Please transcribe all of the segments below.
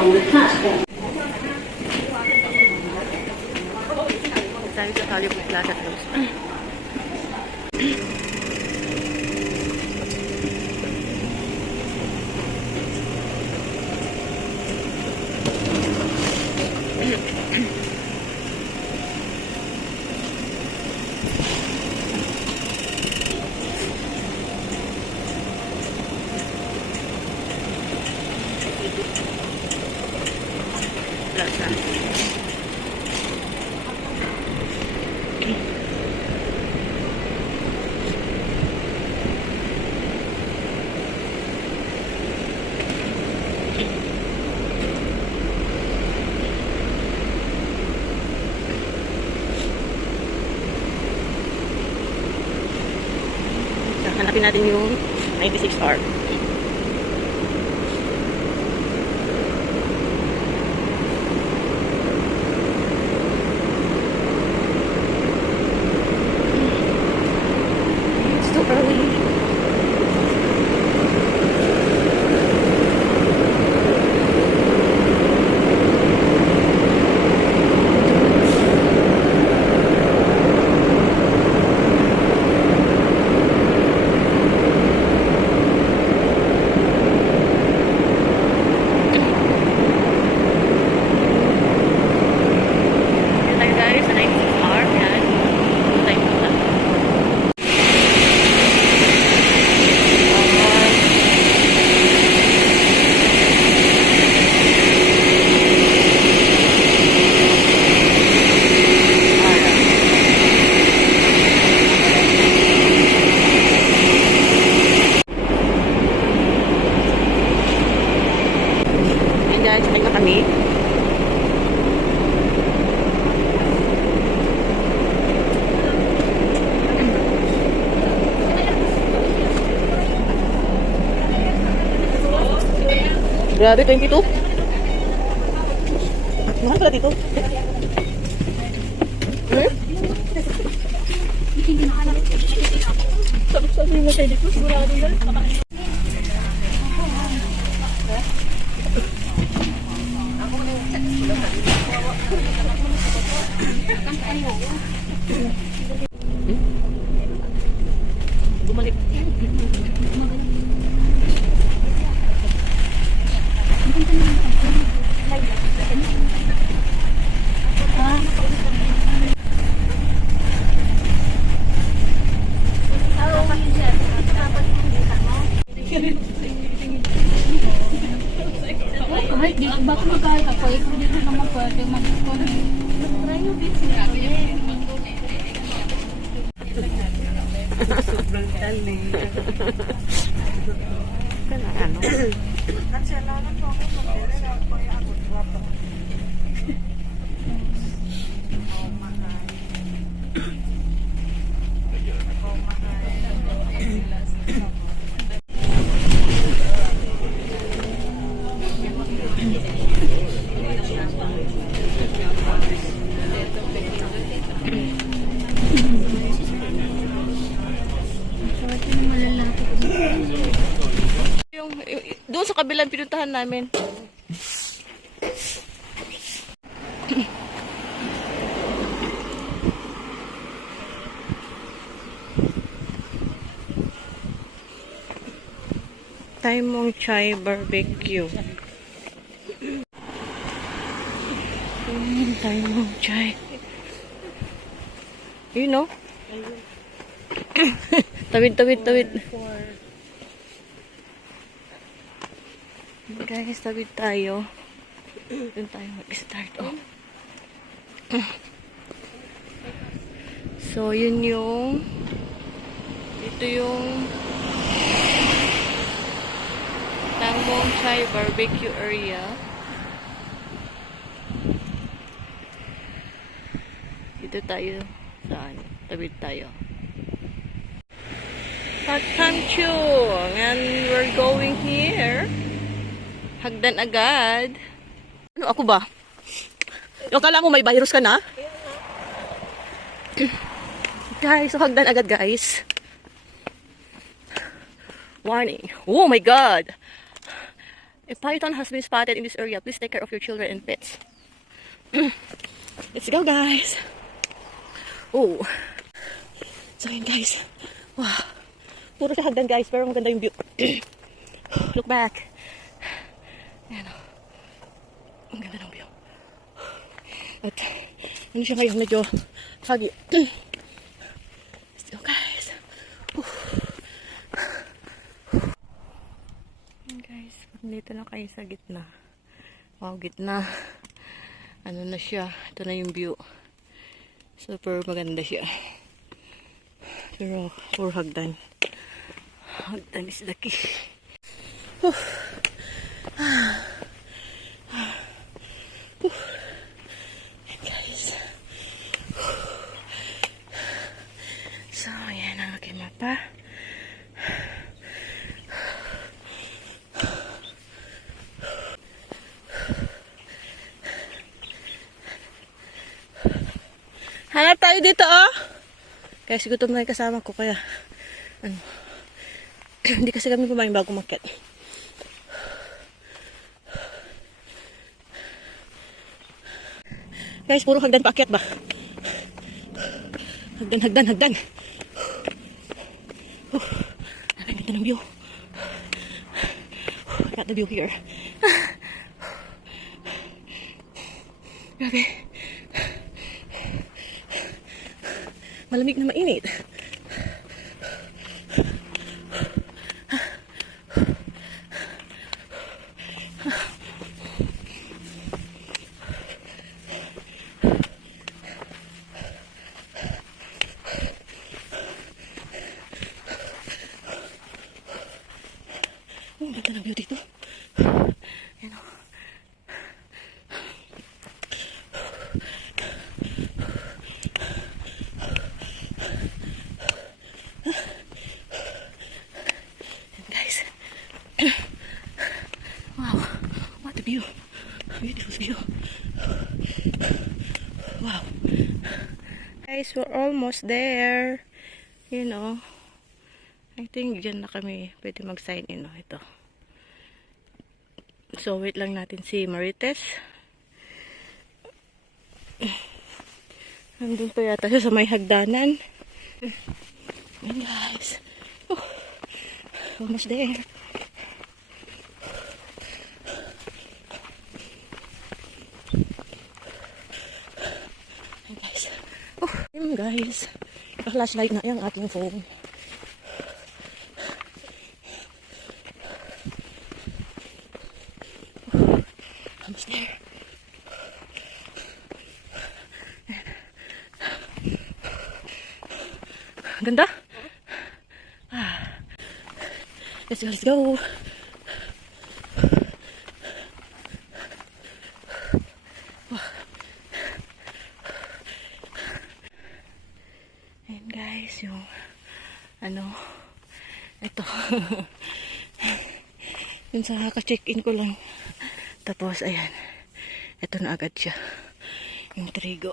Tayo sa Hollywood Plaza Close. Plaza. Hanapin natin yung 96R. It's too early. Guys, sakay na kami. Grabe, 22. Mahal pala dito. Sabi mo kayo dito, sigurado yan. Bumalik. Kahit di ba kung magkahit ako, ikaw dito naman pwede mag-connect. Mag-try Sobrang tali. Ano? Nagsalanan po ako sa pera na ako ay ako guwapo. Doon sa kabilang pinuntahan namin. Tay Mong Chai Barbecue. Tay Mong Chai. You know? Tawid. Guys, tawid tayo. Doon tayo mag-start. Oh. So, yun yung ito yung Tay Mong Chai Barbecue area. Dito tayo. Saan? Tawid tayo. At Kamchung. And we're going here. Hagdan agad. Ano ako ba? Yung kala mo may virus ka na? Guys, so hagdan agad guys. Warning. Oh my God. If python has been spotted in this area, please take care of your children and pets. Let's go, guys. Oh. So, yun, guys. Wow. Puro siya hagdan, guys. Pero maganda yung view. Look back. Ayan, oh. Ang ganda ng view. At, ano siya ngayon? Medyo foggy. Let's go, guys. Guys, dito na kayo sa gitna. Wow, gitna. Ano na siya. Ito na yung view. Super maganda siya. Pero, puro hagdan. Hagdan is the key. Ayan, guys. So, ayan ang aking mapa. Hanap tayo dito, oh. Kaya gutom na yung kasama ko, kaya ano, hindi kasi kami kumain bago umakyat. Guys, puro hagdan paakyat ba? Hagdan. Ang ganda ng view. Got the view here. Grabe. Malamig na mainit. Ang ganda ng view dito. Ayan, oh. Wow, what a view. Beautiful view. Wow. Guys, we're almost there. You know, I think dyan na kami pwede mag-sign in. No? Ito. So, wait lang natin si Marites. Nandun pa yata siya sa may hagdanan. Ayan, guys. Oh, almost there. Guys, flashlight na yung ating phone. Almost there. Ganda. Let's go. Ayan, guys, yung ano, ito. Yun sa ka-check-in ko lang. Tapos, ayan. Ito na agad siya. Yung trigo.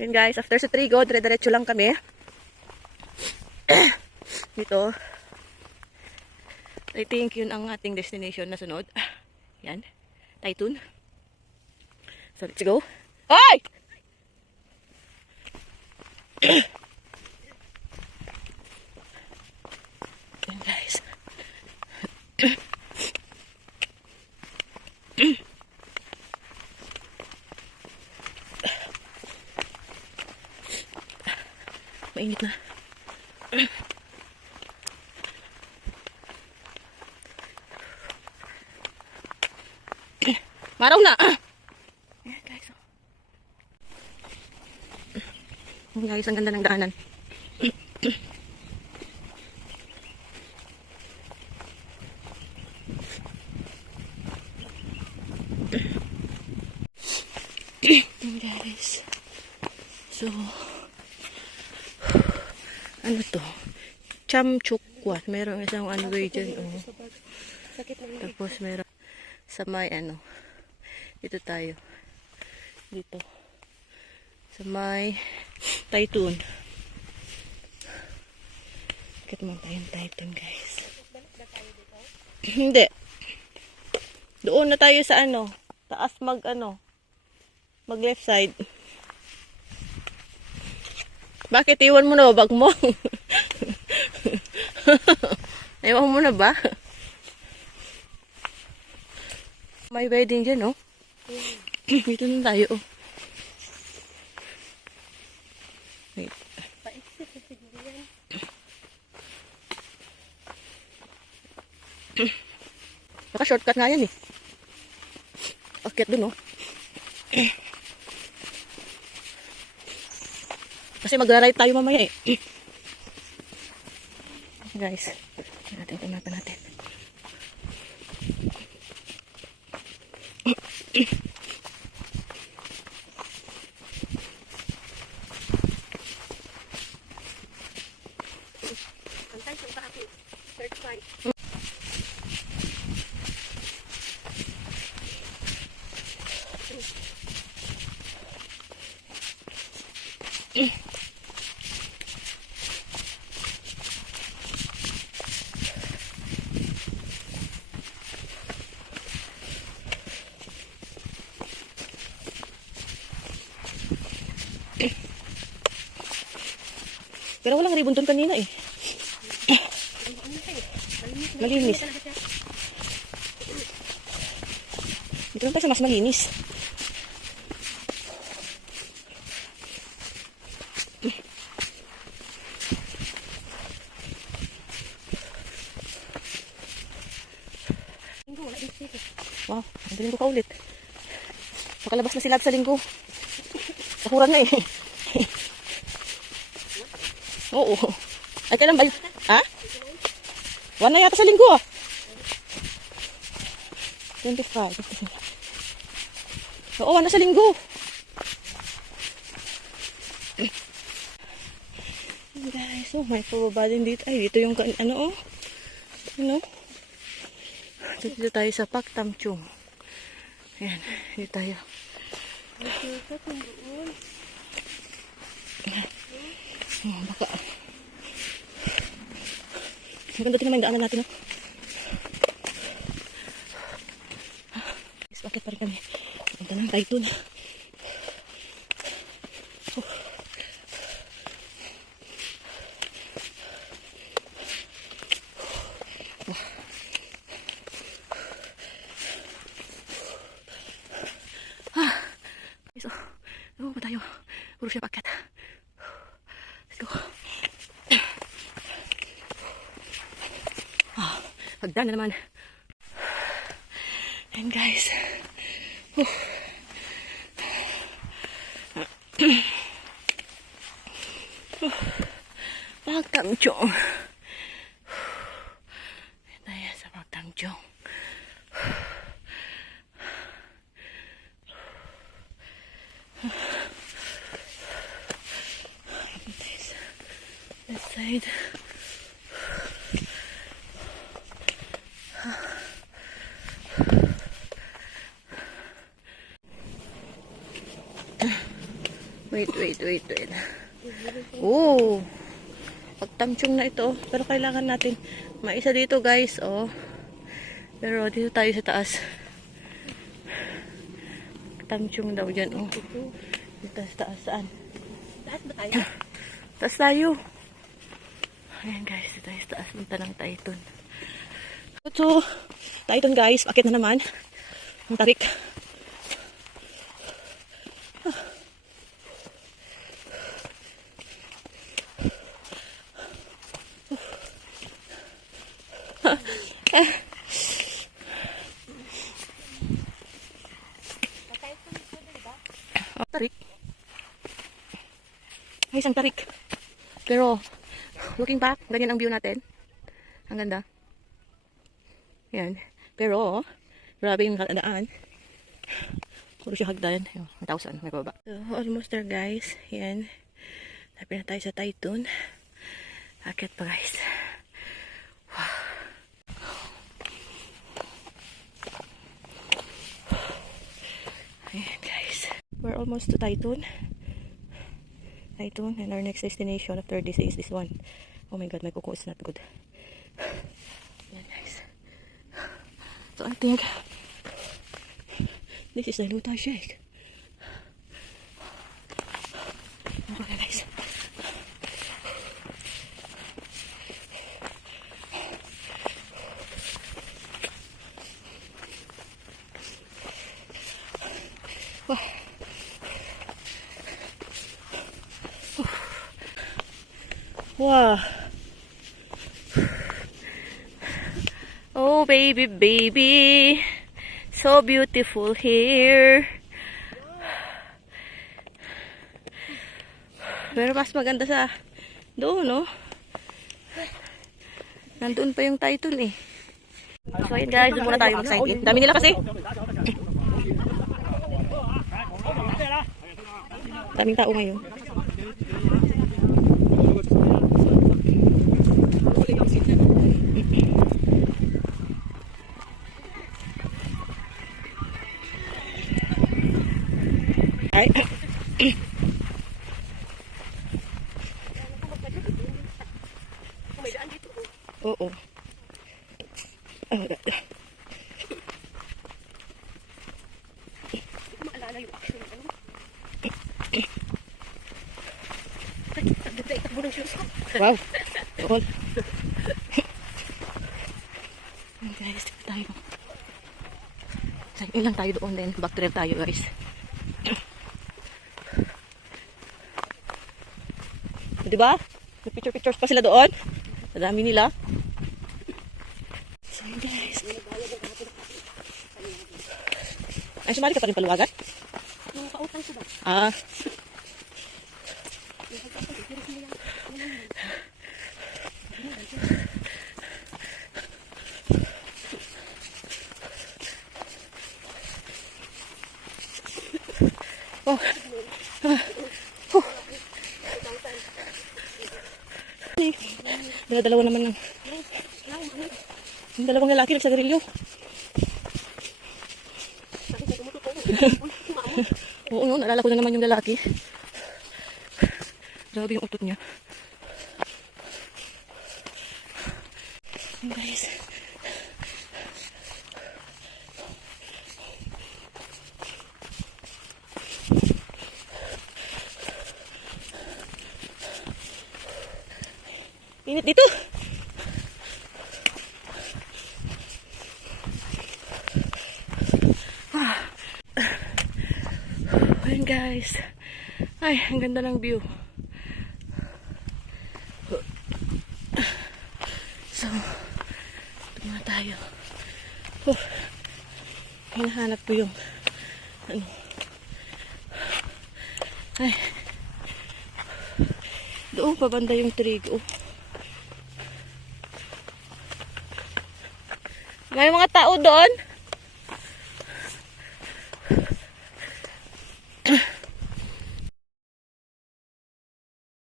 Yun, guys, after sa trigo, dire-diretso lang kami. Dito. I think yun ang ating destination na sunod. Yan. Taytun. So, let's go. Ay! Yan, guys. Mainit na. Maraw na. Ayan, guys. Ayan, guys, ang ganda ng daanan. Ayan, guys. So, ano to? Chamchukwat. Meron isang ano dyan. Oh. Tapos meron sa may ano, Dito tayo. Dito. Sa may Taytun. Akit mo tayong Taytun, guys. Hindi. Doon na tayo sa ano. Taas mag left side. Bakit iwan mo na ba bag mo? Iwan mo na ba? May wedding dyan, oh. Dito na tayo, oh. Wait. Baka shortcut nga yan, eh. Akit dun, oh. Kasi magra-ride tayo mamaya, eh. Guys, natin ito mapa natin. Pero walang ribbon doon kanina, eh. Malinis. Dito lang tayo sa mas malinis. Wow, ang linggo ka ulit. Makalabas na si Lab sa linggo. Sakuran na, eh. Oo. Ay, kailan ba yun? Ha? 1 na yata sa linggo, ah. 25. Oo, 1 na sa linggo. Guys, oh, may pababa din dito. Ay, dito yung, ano, oh. Ano? Dito tayo sa Paktamchung. Ayan, dito tayo. Baka. Maganda din naman yung daanan natin, no? Bakit pa rin kami? Punta ng Taytun. So, ano ba tayo? Puro siya paket. Let's go. Hagdan na naman. And guys. Paktamchung. Tayo sa Paktamchung. This side. Wait. Oh, Paktamchung na ito. Pero kailangan natin maisa dito, guys. Oh. Pero dito tayo sa taas. Paktamchung daw dyan. Oh. Dito sa taas. Saan? Taas ba tayo? Taas tayo. Ayan, guys. Dito tayo sa taas. Punta ng Taytun. So, Taytun, guys. Akit na naman. Ang tarik. Tarik. Ay, isang tarik. Pero, looking back, ganyan ang view natin. Ang ganda. Yan. Pero, grabe yung daan. Puro siya hagdan. 1,000. May baba. So, almost there, guys. Yan. Sabi na tayo sa Taytun. Akit pa, guys. Wow. We're almost to Taytun. Taytun, and our next destination after this is this one. Oh my god, my kuko is not good. Yan guys. So I think this is the Luta Shake. Okay guys. Wow. Oh baby, baby. So beautiful here. Pero mas maganda sa doon, no? Nandun pa yung Taytun eh. So ayun guys, doon muna tayo mag-sightseeing. Dami nila kasi. Daming tao ngayon. Ay. Oo. Oh my God. Maalala yung action ano? Takbo ng shoes ko. Wow. All. Guys, tayo. Sayang lang tayo doon din. Back trail tayo guys. Diba? May pictures pa sila doon. Madami nila. So guys. Ay, sumali ka pa rin paluwagan? Nakautang ko ba? Ah. Oh. Dala-dalawa naman ng yung dalawang lalaki nagsagarilyo. Oo, no, naalala ko na naman yung lalaki. Grabe yung utot niya. Yung guys. Init dito. Ayan guys. Ay, ang ganda ng view. So, ito muna tayo. Hinahanap ko yung ano. Ay. Doon pa banda yung trigo. May mga tao doon.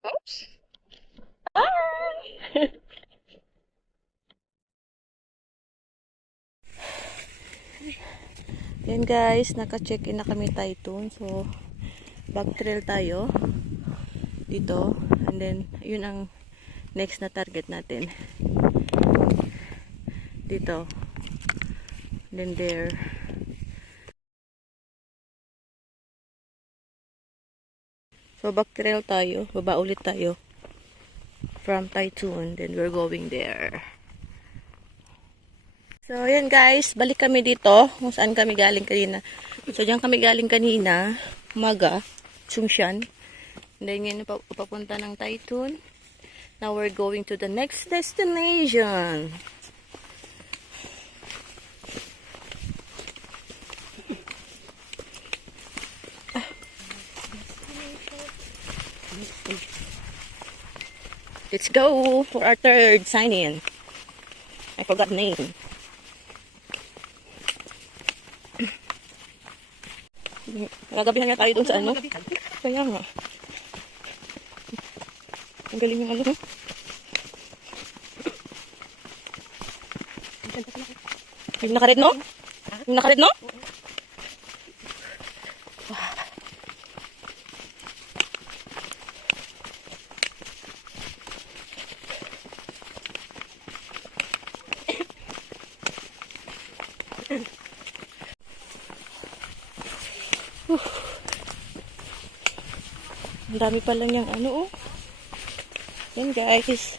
Oops. Hi. Yan guys, naka-check-in na kami Taytun. So, back trail tayo dito. And then, yun ang next na target natin. Dito. Then there. So back trail tayo. Baba ulit tayo. From Taytun. Then we're going there. So yan guys. Balik kami dito. Kung saan kami galing kanina. So diyan kami galing kanina. Umaga. Tsungshan. And then yun papunta ng Taytun. Now we're going to the next destination. Let's go for our third sign-in. I forgot name. Nagagabihan nga tayo dun sa ano. Kaya nga. Ang galing yung ano. Yung nakared, no? Yung nakared, no? Wow. Ang dami pa lang yung ano, oh. Yan, guys.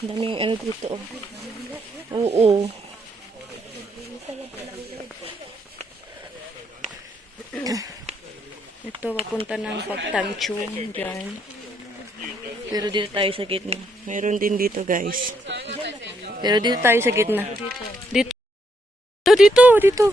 Ang dami yung ano dito, oh. Oo. Ito, papunta ng Pagtanchong dyan. Pero dito tayo sa gitna. Meron din dito, guys. Pero dito tayo sa gitna. Dito. Dito.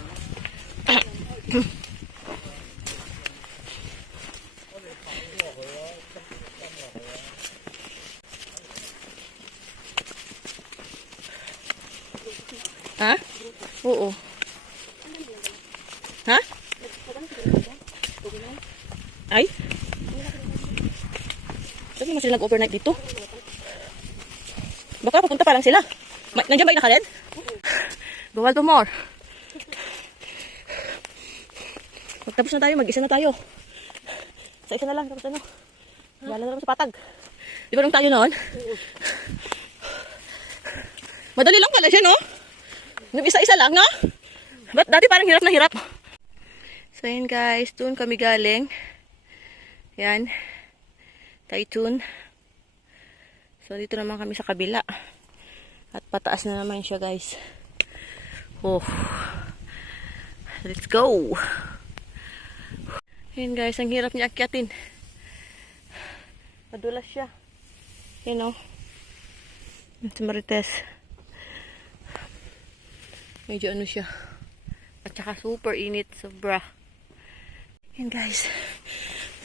Ha? Oo. Ha? Ay? Saan naman sila nag-overnight dito? Baka pupunta pa lang sila. Nandiyan ba yung nakared? Bawal to more. Magtapos na tayo, mag-isa na tayo. Sa isa na lang, tapos ano. Wala na lang sa patag. Di ba nung tayo noon? Madali lang pala siya, no? Nung isa-isa lang, no? Ba't dati parang hirap na hirap? So, yun guys, doon kami galing. Yan. Taitun. So, dito naman kami sa kabila. At pataas na naman siya, guys. Oh. Let's go. Yan, guys. Ang hirap niya akyatin. Madulas siya. You know. Sa Marites. Medyo ano siya. At saka super init. Sobra. Yan, guys.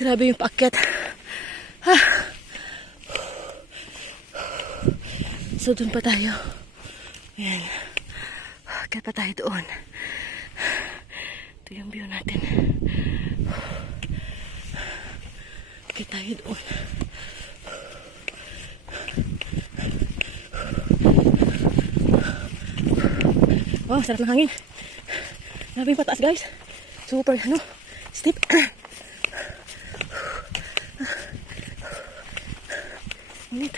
Grabe yung paakyat. Ha. So, dun pa tayo. Ayan. Akyat pa tayo doon. Ito yung view natin. Akyat tayo doon. Oh, sarap ng hangin. Grabe yung pataas, guys. Super, ano, steep. Init.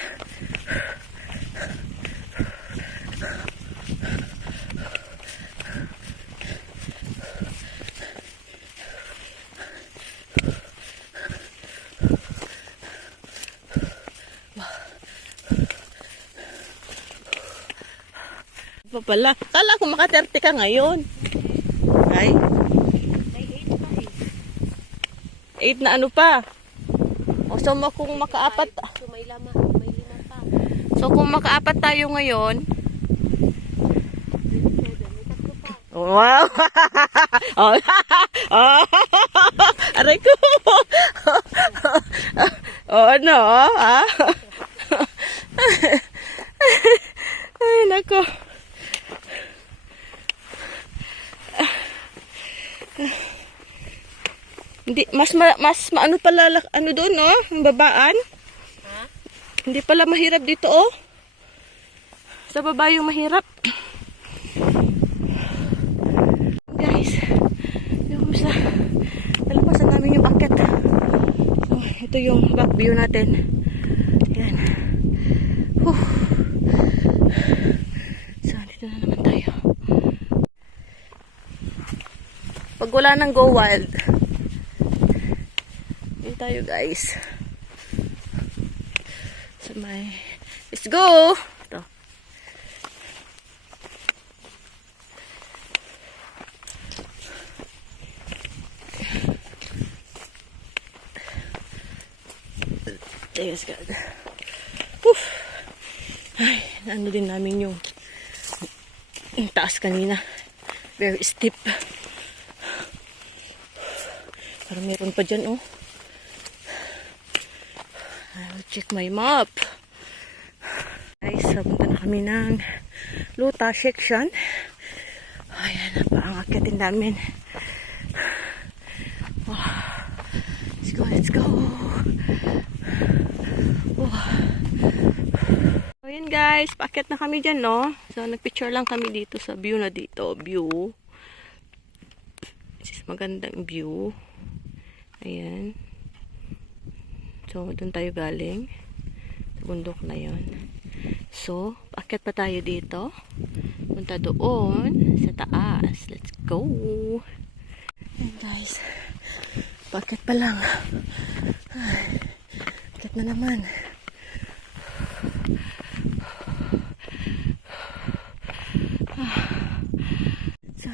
Pa pala. Kala ko maka-30 ka ngayon. Ay. 8 na ano pa? O so kung makaapat. So may lima pa. So kung makaapat tayo ngayon. Wow. Oh. Aray ko. Oh, ano? Ah. Ay, nako. Hindi mas ano pala ano doon, no? Ang babaan. Ha? Hindi pala mahirap dito, oh. Sa baba yung mahirap. Guys, yung sa talapasan namin yung akyat. So, ito yung back view natin. Yan. So, dito na naman tayo. Pag wala nang go wild, yun tayo, guys. So, let's go! Ito. Yes, God. Whew. Ay, ano din namin yung taas kanina. Very steep. Parang meron pa dyan, oh. I'll check my map. Guys, punta na kami ng Luta section. Ayan na pa ang akyatin namin. Oh. Let's go. Oh. So, yun guys, paakyat na kami dyan, no? So, nagpicture lang kami dito sa view na dito. View. This is magandang view. Ayan. So, doon tayo galing. Sa bundok na yon. So, paakyat pa tayo dito. Punta doon sa taas. Let's go! Ayan guys. Bakit pa lang? Ay, bakit na naman? So,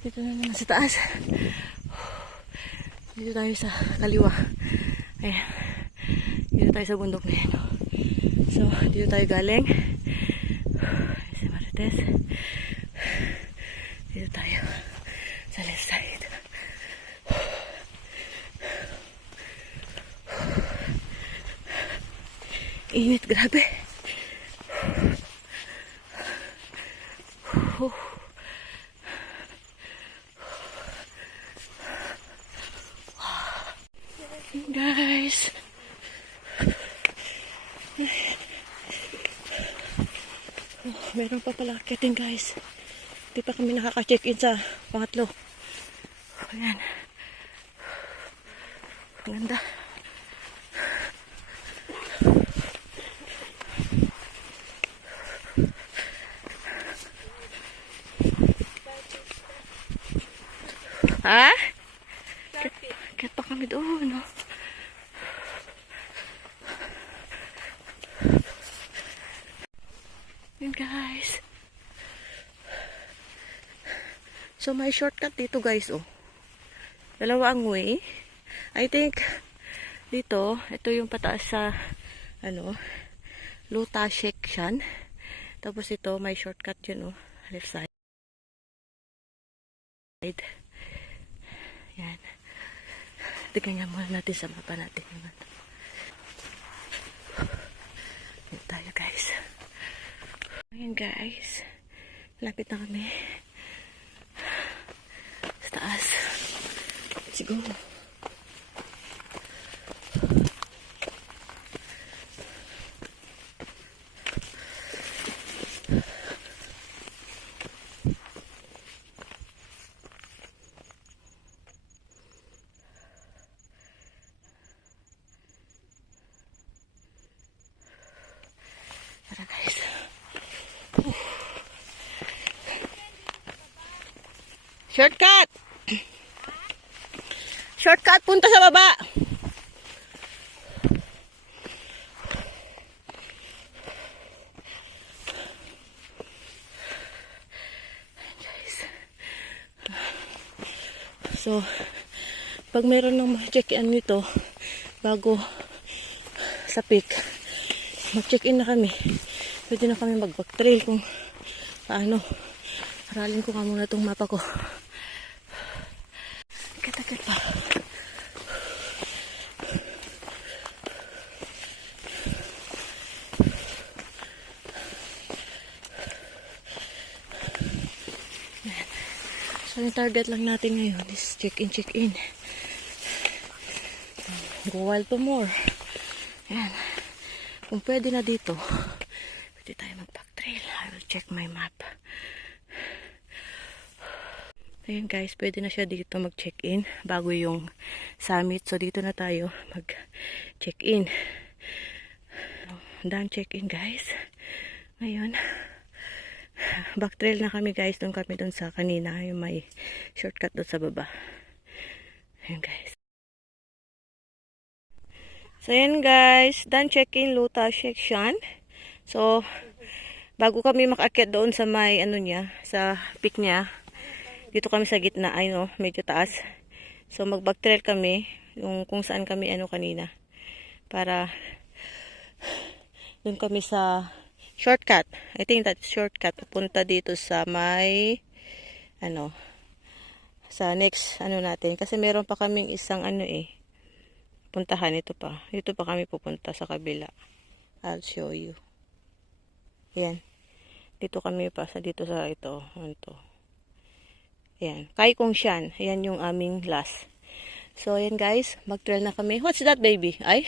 dito na naman sa taas. Dito tayo sa kaliwa. Ayan. Dito tayo sa bundok na yan. So, dito tayo galing. Sa Marites. Dito tayo sa left side. Init, grabe. Guys. Meron pa pala akitin guys. Hindi pa kami nakaka-check-in sa pangatlo. Ayan. Ganda. Ha? Kaya pa kami doon, no? Yun guys. So may shortcut dito guys, oh. Dalawa ang way. I think dito, ito yung pataas sa ano, Luta section. Tapos ito may shortcut yun, oh, left side. Yan. Tignan nga muna natin sa mapa natin. Yan tayo guys. Ayan guys. Lapit na kami. Sa taas. Let's go. Tara guys. Shortcut! Shortcut, punta sa baba! Guys. So, pag meron ng check-in nito, bago sa peak, mag-check-in na kami. Pwede na kami mag-back-trail kung paano. Aralin ko ka muna itong mapa ko. Agad-agad pa. So, yung target lang natin ngayon is check-in. Go wild to more. Ayan. Kung pwede na dito, pwede tayo mag-backtrail. I will check my map. Ayan guys, pwede na siya dito mag-check-in bago yung summit. So, dito na tayo mag-check-in. Done check-in guys. Ngayon, backtrail na kami guys. Doon kami doon sa kanina. Yung may shortcut doon sa baba. Ayan guys. So, ayan guys. Done check-in Luta section. So, bago kami makaakyat doon sa may ano niya, sa peak niya, dito kami sa gitna, ay no, medyo taas. So mag-backtrail kami, yung kung saan kami ano kanina. Para doon kami sa shortcut. I think that's shortcut. Pupunta dito sa may ano, sa next ano natin. Kasi meron pa kaming isang ano puntahan. Ito pa. Dito pa kami pupunta sa kabila. I'll show you. Ayan. Dito kami pa sa dito sa ito. Ito. Ayan. Kai Kung Sian. Ayan yung aming last. So, ayan guys. Mag-trail na kami. What's that, baby? Ay?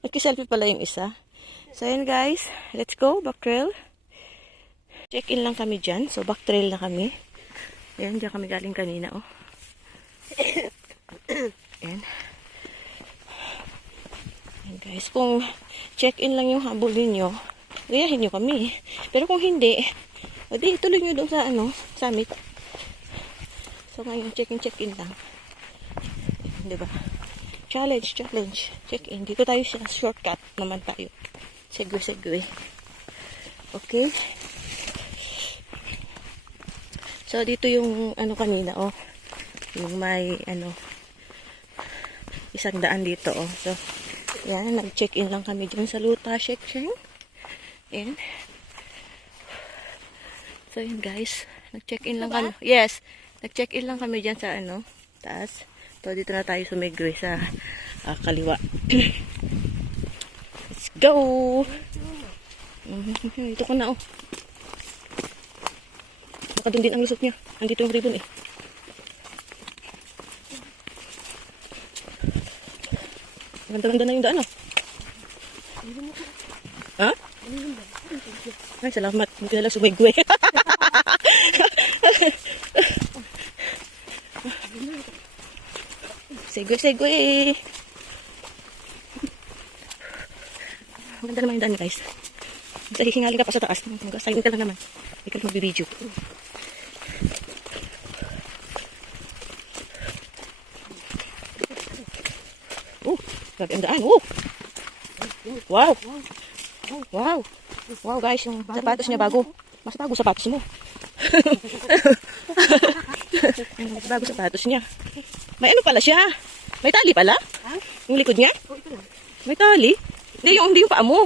Nagkiselfie pala yung isa. So, ayan guys. Let's go. Back-trail. Check-in lang kami dyan. So, back-trail na kami. Ayan. Diyan kami galing kanina, oh. Ayan. Ayan guys. Kung check-in lang yung habulin nyo, gayahin nyo kami. Pero kung hindi, o di, tuloy nyo doon sa, ano, summit. So ngayon, check-in lang. Diba? Challenge. Check-in. Dito tayo siya. Shortcut naman tayo. Segway. Okay? So, dito yung, kanina, yung may, isang daan dito, So, yan, nag-check-in lang kami dyan sa Luta Section. And, so, yun guys. Nag-check-in lang kami. Yes. Nag-check-in lang kami dyan sa, taas. So, dito na tayo sumigwe sa kaliwa. Let's go! Dito ko na, Baka dun din ang lusot niya. Andito yung ribbon, Ganda-ganda na yung daan, Ha? Ay, salamat. Hindi ka nalang sumigwe. Segway. Maganda naman yung daan, guys. Basta hihingalin ka pa sa taas. Mag-sign ka lang naman. Hindi ka lang magbibideo. Grabe ang daan. Wow, guys. Yung sapatos niya bago. Mas bago sapatos mo. Mas bago sapatos niya. May pala siya. May tali pala? Yung likod niya? May tali? Hindi yung paa mo.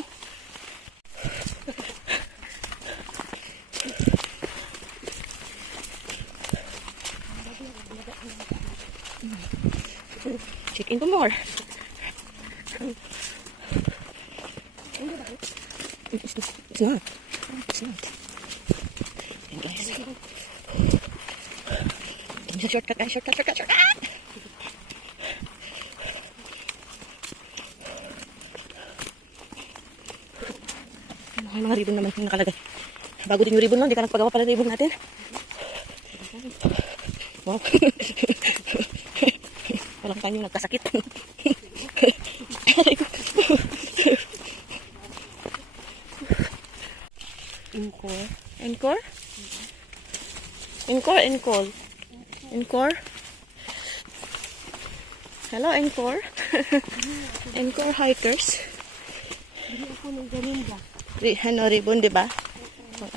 Check in for more. It's not. Ayan guys. Ito yung shortcut guys. Shortcut. May mga ribbon naman yung nakalagay. Bago din yung ribbon, hindi ka nagpagawa pala ribbon natin. Wow. Walang tayong nagkasakit. Encore? Hello, Encore? Encore hikers. Hindi ako nang ganun ba? Ribbon, diba? Kung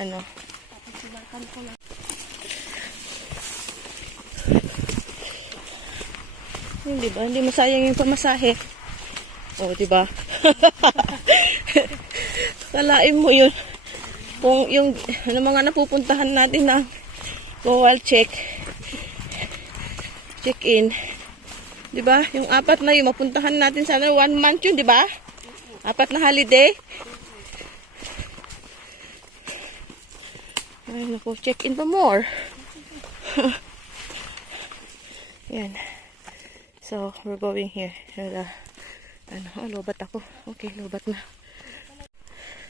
Yun, diba? Hindi masayang yung pamasahe. Diba? Kalain mo yun. Kung yung mga napupuntahan natin na bawal check-in. Diba? Yung 4 na yung mapuntahan natin sana 1 month yun, diba? 4 na holiday. Ay, naku, check-in pa more. Yan. So, we're going here. Lobat ako. Okay, lobat na.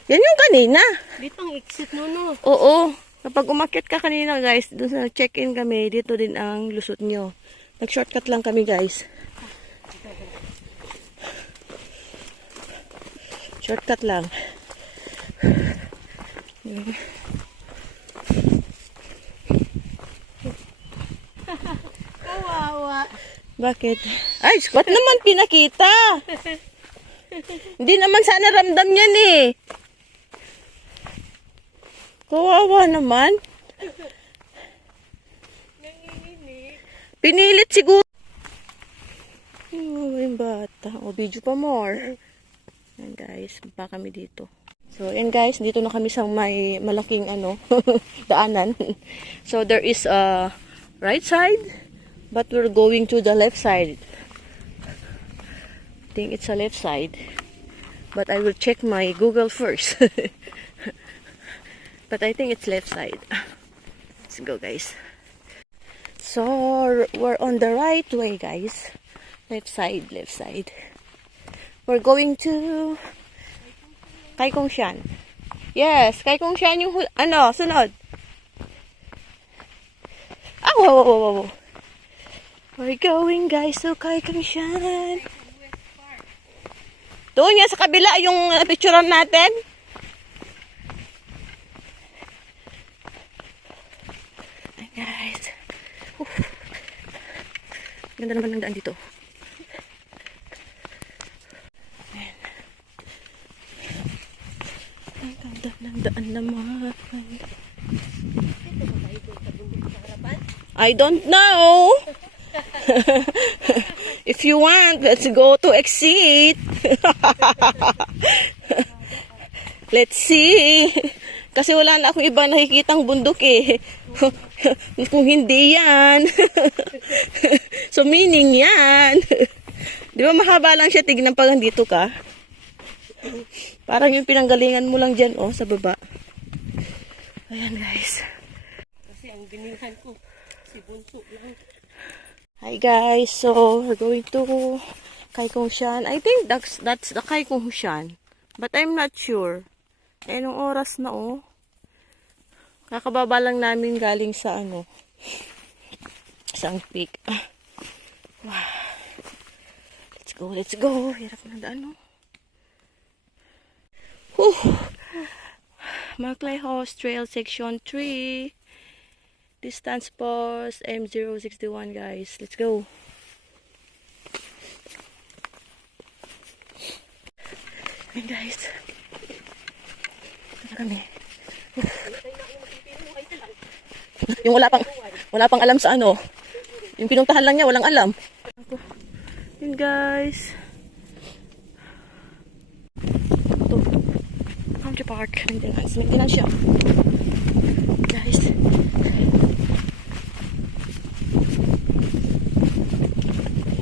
Yan yung kanina. Dito ang exit no. Oo. Kapag umakyat ka kanina, guys, doon sa check-in kami, dito din ang lusot nyo. Nag-shortcut lang kami, guys. Shortcut lang. Kawawa. Bakit? Ay, ba't naman pinakita? Hindi naman sana ramdam yan eh. Kawawa naman. Pinilit siguro. Yung bata. Video pa more. Yan guys, pa kami dito. So, yan guys, dito na kami sa may malaking daanan. So, there is a right side, but we're going to the left side. I think it's a left side. But I will check my Google first. But I think it's left side. Let's go, guys. So, we're on the right way, guys. Left side. We're going to Kai Kung Sian. Yes, Kai Kung Sian yung sunod. Wow. We're going, guys, to Kai Kung Sian. Doon yan sa kabila yung picturean natin. Guys. Ganda naman ng daan dito. Ayan. Ang ganda ng daan naman. I don't know. If you want, let's go to exit. Let's see. Kasi wala na akong iba nakikitang bundok eh. Kung hindi yan. So meaning yan. Di ba mahaba lang siya, tignan pag nandito ka. Parang yung pinanggalingan mo lang dyan, oh, sa baba. Ayan, guys. Kasi ang biningan ko, si Bunso lang. Hi, guys. So, we're going to Kaikhongshan. I think that's the Kaikhongshan. But I'm not sure. Eh, nung oras na, oh. Kakababa lang namin galing sa, isang peak. Wow. Let's go. Hirap na daan, oh. Whew. Macleay House Trail Section 3. Distance post M061, guys. Let's go. Ayan, guys. Ito na kami. Yung wala pang alam sa ano. Yung pinuntahan lang niya, walang alam. Ayan, guys. Ito. Country Park. Maintenance siya. Guys.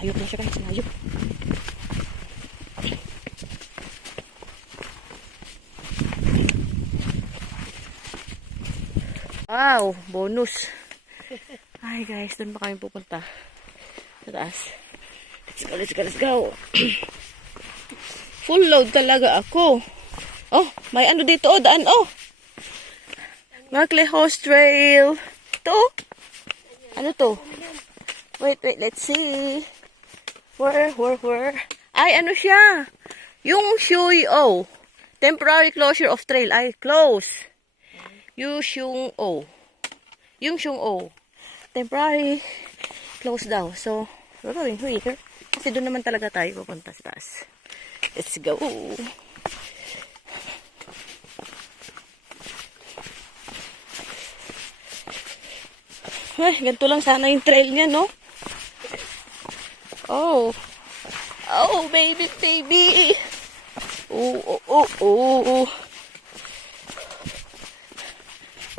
Ayok na siya, guys. Ayok. Wow, bonus. Ay, guys, doon pa kami pupunta. Sa taas. Let's go. Full load talaga ako. Oh, may ano dito, oh, daan, oh. Macleay House Trail. Ito, oh. Ano to? Wait, let's see. Where? Ay, ano siya? Yung Shui O. Temporary closure of trail. Ay, close. Yung Shung O. Temporary close daw. So, we're going here. Kasi doon naman talaga tayo pupunta sa taas. Let's go. Ay, ganito lang sana yung trail niya, no? Oh, baby.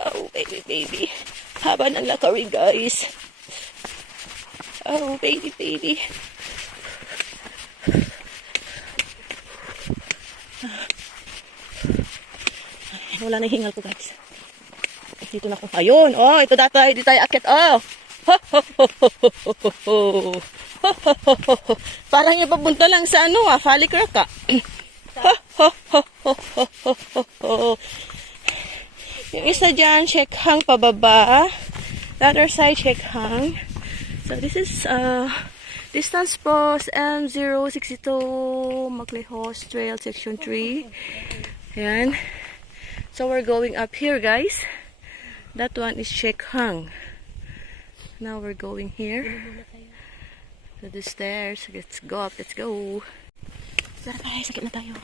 Oh, baby. Haba ng lakarin, guys. Oh, baby. Wala na hingal ko, guys. Dito na ako. Ayun. Oh, ito dati. Dito tayo akit. Oh. Parang yung papunta lang sa Valley Rock, ah. Yung isa dyan, Shekhang pababa. The other side, Shekhang. So, this is distance post M062 Macleay House Trail Section 3. Ayan. So, we're going up here, guys. That one is Shekhang. Now, we're going here. To the stairs. Let's go up. Let's go. Tara, guys. Sakit na tayo.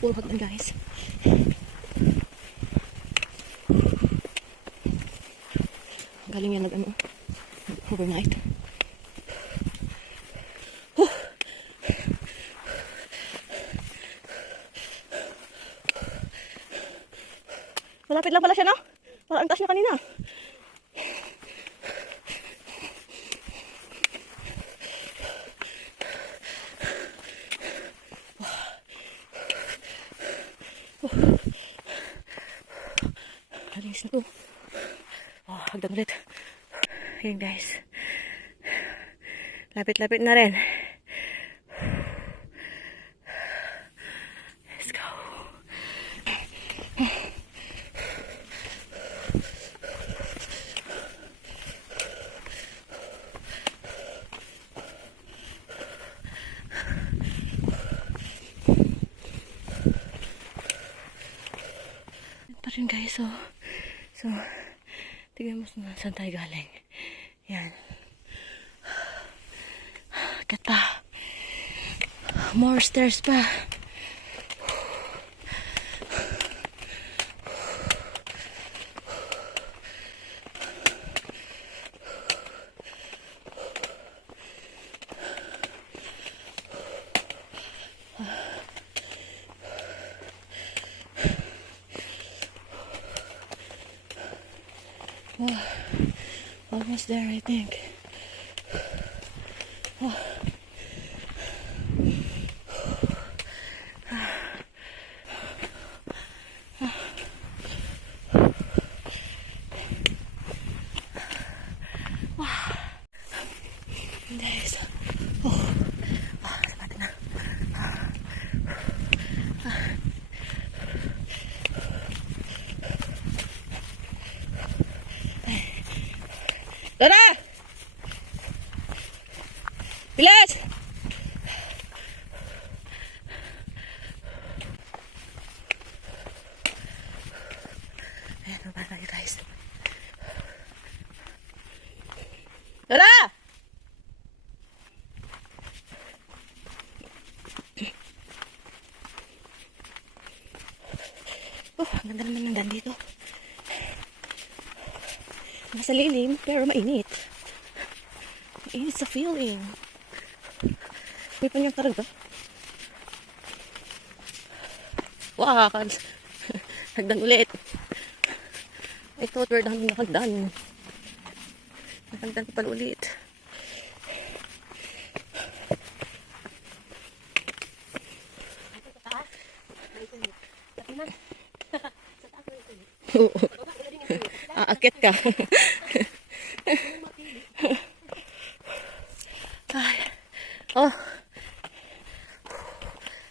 Puro hagdan, guys. Galing yan overnight. Malapit lang pala siya, no? Parang ang taas niya kanina. Galing na to. Oh, hagdan ulit. Ayan, guys. Lapit-lapit na rin. Let's go. Ito rin, guys. So, tignan mo saan tayo galing. Yan. Akyat pa. More stairs pa. Oh, almost there, I think. Oh. Guys, sabatin na. Tara! Bilis! Ayan, baba tayo guys. Tara! Ang ganda naman ng daan dito. Nasa lilim, pero mainit. Mainit sa feeling. May panyang karga. Wow! Hagdan ulit. I thought we're done na hagdan. Hagdan pa pala ulit. Aakit ka. Ay. Oh.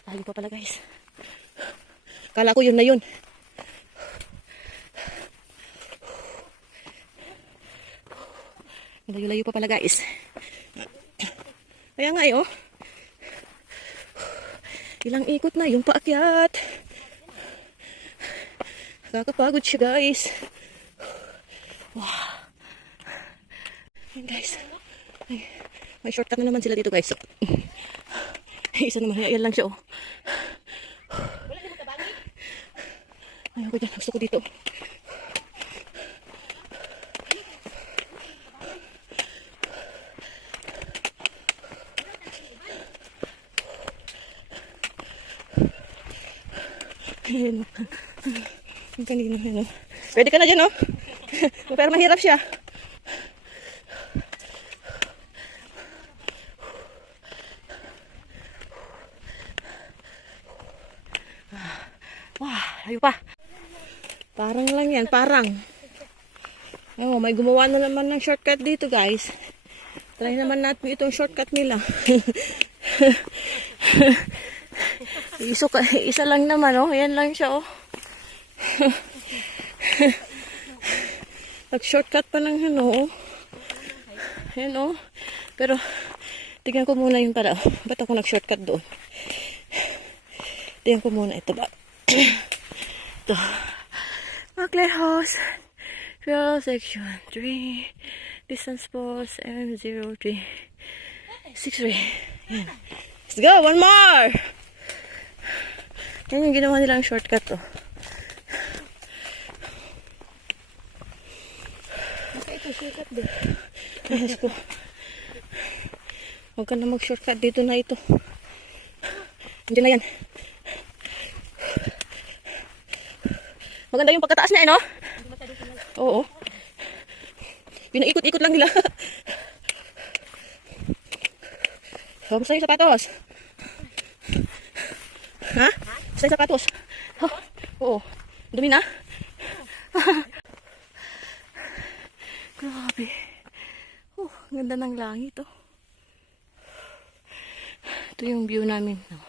Layo pa pala guys. Kala ko yun na yun. Layo-layo pa pala guys. Kaya nga eh oh. Ilang ikot na yung paakyat. Nakakapagod siya guys. Wow. Ayan guys. Ay, may shortcut na naman sila dito guys. So, isa naman. Ayan lang siya oh. Ayaw ko dyan. Gusto ko dito. Ayan oh. Ang kanino yun oh. Pwede ka na dyan oh. Pero mahirap siya. Wah, ayo pa. Parang lang yan, parang. Oh, may gumawa na naman ng shortcut dito, guys. Try naman natin itong shortcut nila. Isa lang naman, oh. Yan lang siya, oh. Nag-shortcut pa ng ano, oh. Ayan, oh. Pero, tignan ko muna yung pala. Ba't ako nag-shortcut doon? Tignan ko muna ito ba? Ito. Maclear House. Fuel section 3. Distance post M03. 63. Ayan. Let's go! One more! Yan yung ginawa nilang shortcut, oh. Shortcut din. Ayos ko. Huwag ka na mag-shortcut dito na ito. Hindi na yan. Maganda yung pagkataas niya, eh, no? Oo. Pinaikot-ikot lang nila. Kamusta yung sapatos? Ha? Gusto yung sapatos? Oh, oo. Dumi na? Grabe. Ganda ng langit, oh. Ito yung view namin, no?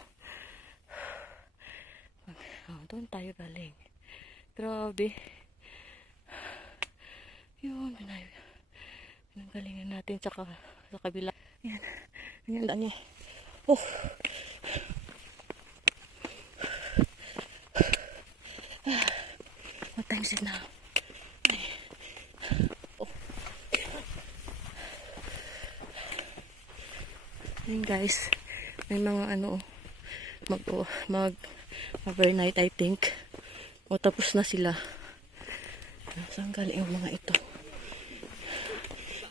Oh, doon tayo galing. Grabe. Yun, pinanggalingan natin sa kabila. Yan. Yan daan niya. Oh. What time is it now? Ayun guys, may mga ano, overnight I think. O tapos na sila. Saan galing yung mga ito?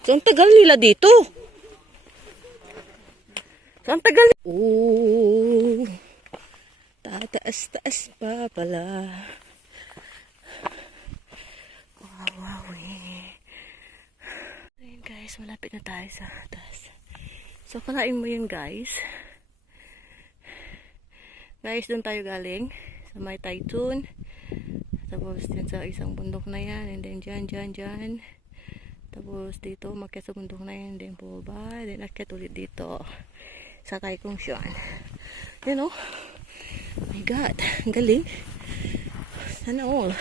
So, ang tagal nila dito. So, ang tagal. Oh, tataas-taas pa pala. Wow, ayun guys, malapit na tayo sa taas. So, kalain mo yun guys. Guys, doon tayo galing. Sa may Taytun. Tapos, dyan sa isang bundok na yan. And then, dyan. Tapos, dito, makyat sa bundok na yan. Then, baba. Then, akyat ulit dito. Sa Taytungshan. Yan o. Oh my God. Ang galing. Sana all.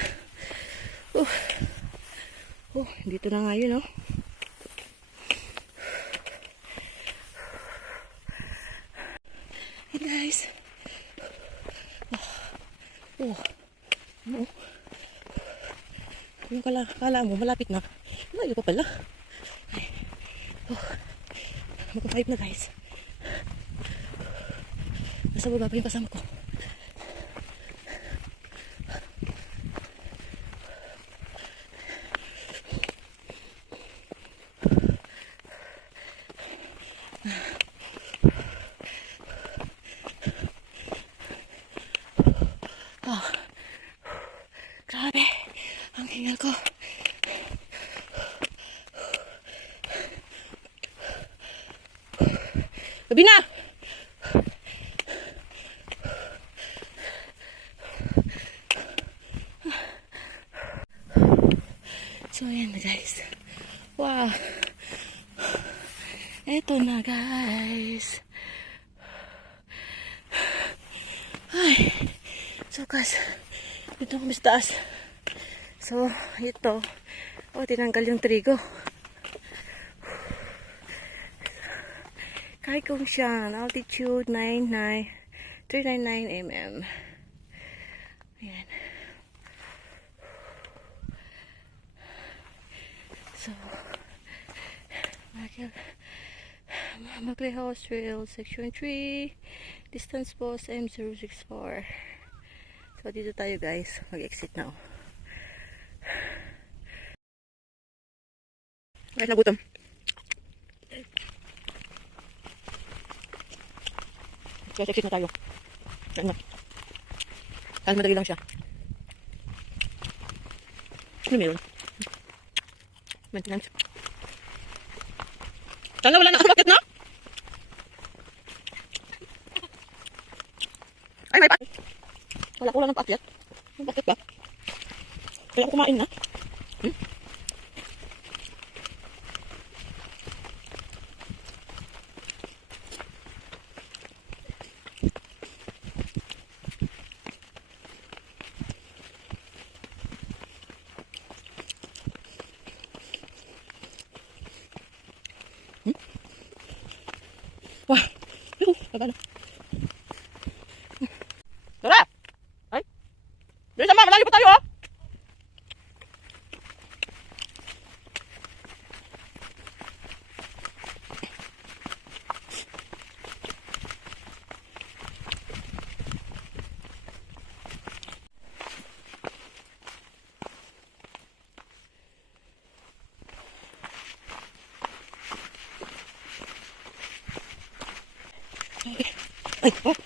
Dito na nga yun, oh. Hey guys. Ano? Yung kala mo, malapit na. Malayo pa pala. Magka-5 na guys. Nasa baba pa yung kasama ko. Grabe. Ang hingal ko. Gabi na! So, ayan na guys. Wow. Eto na guys. Ay. Sukas. Dito kami sa taas. So, ito. Tinanggal yung trigo. Taytungshan. Altitude 399 mm. Ayan. So, Macleay House Trail, Section 3. Distance post M064. So, dito tayo guys. Mag-exit na. Guys, nagutom. Guys, exit na tayo. Ano? Kahit madali lang siya. Ano meron? Maintenance. Sana wala na bakit na? Ay, may pakit. Wala ko lang ng paakyat. Bakit ba? Kaya ako kumain na. Wah, gagana. Tara! Ay! Dito sama, malayo pa tayo oh! Ay, oh!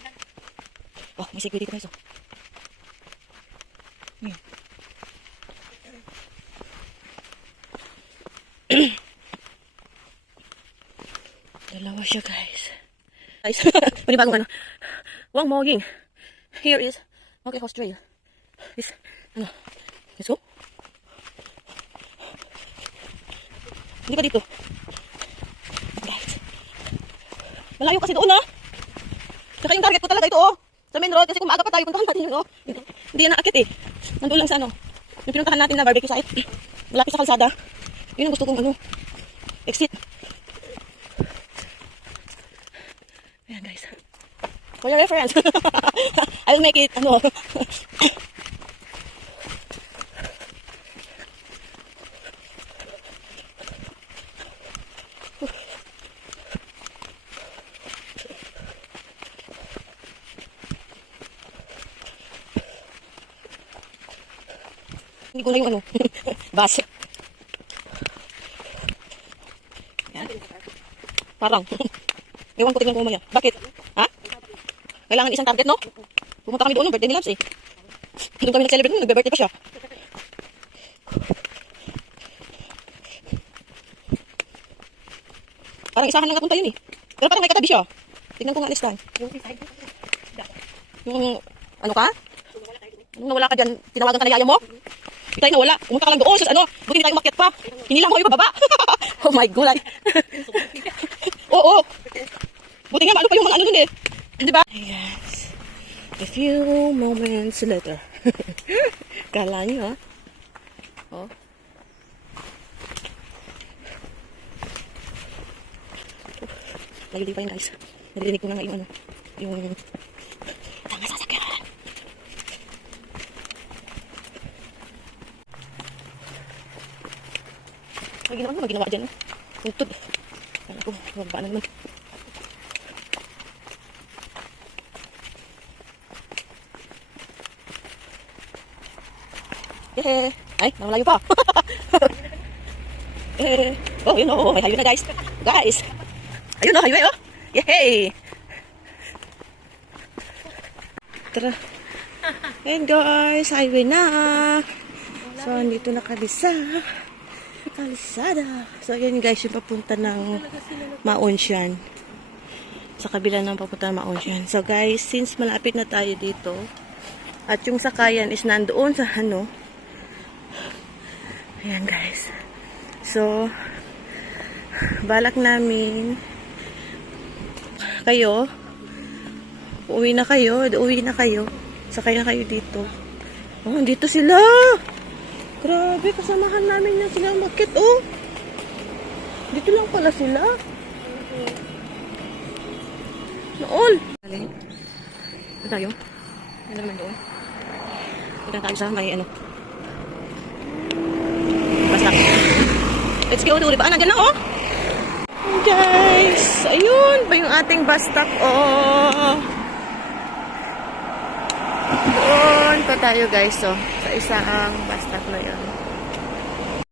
Oh, may security guys oh. Ayan. Dalawa siya guys. Guys, panibagong ano. Wang Moging. Here is Macleay House Trail. This, ano. Let's go. Hindi pa dito. Guys. Malayo kasi doon ah. Saka yung target ko talaga ito oh. Sa main road kasi kung maaga pa tayo puntahan natin yun oh. Hindi na naakit eh. Nandun lang sa ano. Yung pinuntahan natin na barbecue site. Malapit sa kalsada. Yun ang gusto kong ano. Exit. Ayan guys. For your reference. I'll make it ano. Hindi ko na yung ano. Bas. Yan. Parang. Ewan ko, tingnan ko mamaya. Bakit? Ha? Kailangan isang target, no? Pumunta kami doon ng birthday ni Labs eh. Doon kami nag-celebrate nun, nag-birthday pa siya. Parang isahan lang napunta yun eh. Pero parang may katabi siya. Tingnan ko nga next time. Yung, ano ka? Nung nawala ka dyan, tinawagan ka na yaya mo? Hindi tayo nawala. Pumunta ka lang doon. Sus, ano? Buti hindi tayo umakyat pa. Hinilang mo kayo pababa. Oh my gulay. Oo. Buti nga, ano pa yung mga ano dun eh. Di ba? Yes. A few moments later. Kala nyo ha? Oh. Nalilig pa yun guys. Narinig ko na nga yung ano. Yung tanga sasakyan. May ginawa naman, ginawa dyan. Tuntod. Kala ko, mababa na naman. Yehey! Ay, namalayo pa. Yehey! Oh, yun oh, may highway na guys. Guys! Ayun oh, highway oh! Yehey! Tara. Ayan guys, highway na. So, andito na kabisa. Kalisada. So, ayan guys, yung papunta ng Maonsyan. Sa kabila ng papunta ng Maonsyan. So, guys, since malapit na tayo dito, at yung sakayan is nandoon sa ano. Ayan guys. So, balak namin kayo, uwi na kayo, sakay na kayo dito. Oh, dito sila. Grabe, kasamahan namin na sila umakyat, oh. Dito lang pala sila. Nool. Ito tayo. Ano naman doon? Ito tayo sa may ano. Basta. Let's go, diba? Nandiyan na, oh. Guys, ayun pa yung ating bus stop, oh. Doon pa tayo, guys, oh. Sa isang bus stop na yun.